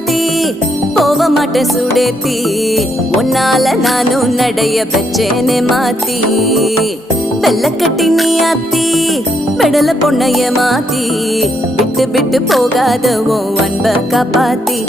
மாத்தி போக மாட்டேன் சுடேத்தி உன்னால நானும் நடைய பெச்சேனே மாத்தி வெள்ளக்கட்டி நீ ஆத்தி பெடல பொண்ணைய மாத்தி விட்டு விட்டு போகாத உன் அன்ப காப்பாத்தி